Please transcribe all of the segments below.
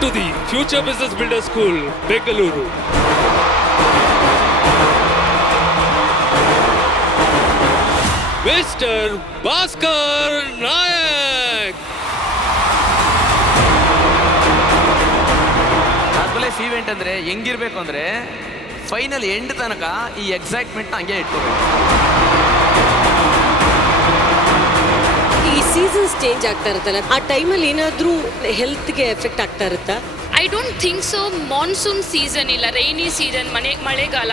To the Future Business Builder School, Bengaluru. Mr. Bhaskar Nayak. ಅದ್ಬಲೇಸ್ event ಅಂದ್ರೆ ಹೆಂಗಿರ್ಬೇಕು ಅಂದ್ರೆ ಫೈನಲ್ ಎಂಡ್ ತನಕ ಈ ಎಕ್ಸೈಟ್ಮೆಂಟ್ ಹಂಗೆ ಇಟ್ಕೋಬೇಕು. ಈ ಸೀಸನ್ಸ್ ಚೇಂಜ್ ಆಗ್ತಾ ಇರುತ್ತಲ್ಲ, ಆ ಟೈಮಲ್ಲಿ ಏನಾದರೂ ಹೆಲ್ತ್ಗೆ ಎಫೆಕ್ಟ್ ಆಗ್ತಾ ಇರುತ್ತಾ? I don't think so. Monsoon season ಇಲ್ಲ, ರೈನಿ ಸೀಸನ್, ಮಳೆಗಾಲ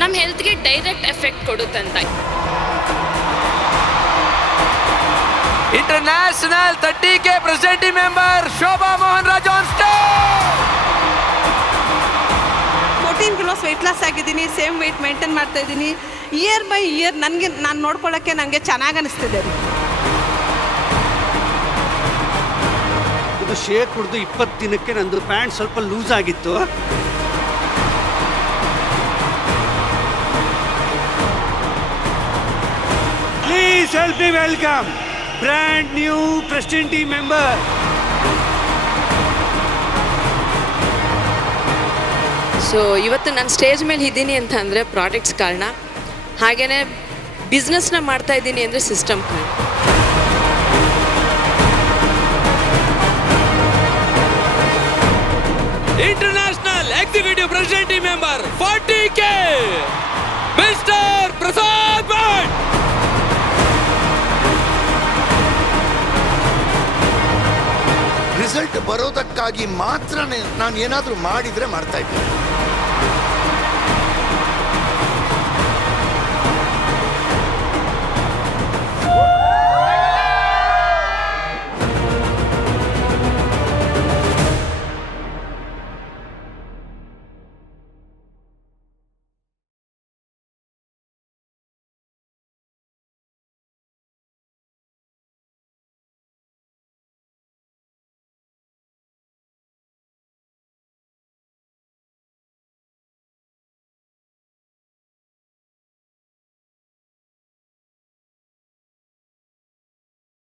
ನಮ್ಮ ಹೆಲ್ತ್ಗೆ ಡೈರೆಕ್ಟ್ ಎಫೆಕ್ಟ್ ಕೊಡುತ್ತಂತ. International 30K president member Shobha Mohan Raj on stage. 14 kilos weight loss ಆಗಿದ್ದೀನಿ, ಸೇಮ್ ವೆಯ್ಟ್ ಮೇಂಟೈನ್ ಮಾಡ್ತಾ ಇದ್ದೀನಿ. ಇಯರ್ ಬೈ ಇಯರ್ ನಾನು ನೋಡ್ಕೊಳ್ಳೋಕ್ಕೆ ನನಗೆ ಚೆನ್ನಾಗಿ ಅನಿಸ್ತಿದೆ. ಇದು ಶೇಕ್ ಕುಡಿದು 20 ದಿನಕ್ಕೆ ನಂದು ಪ್ಯಾಂಟ್ ಸ್ವಲ್ಪ ಲೂಸ್ ಆಗಿತ್ತು. Please help me welcome brand new president member. So ಇವತ್ತು ನಾನು ಸ್ಟೇಜ್ ಮೇಲೆ ಇದ್ದೀನಿ ಅಂತ ಅಂದರೆ ಪ್ರಾಡಕ್ಟ್ಸ್ ಕಾರಣ, ಹಾಗೆಯೇ ಬಿಸ್ನೆಸ್ನ ಮಾಡ್ತಾ ಇದ್ದೀನಿ ಅಂದರೆ ಸಿಸ್ಟಮ್ ಕಾರಣ. International Executive President Member 40K, Mr. Prasad Bhatt. Result ಬರೋದಕ್ಕಾಗಿ ಮಾತ್ರ ನಾನು ಏನಾದರೂ ಮಾಡಿದರೆ ಮಾಡ್ತಾ ಇದ್ದೀನಿ.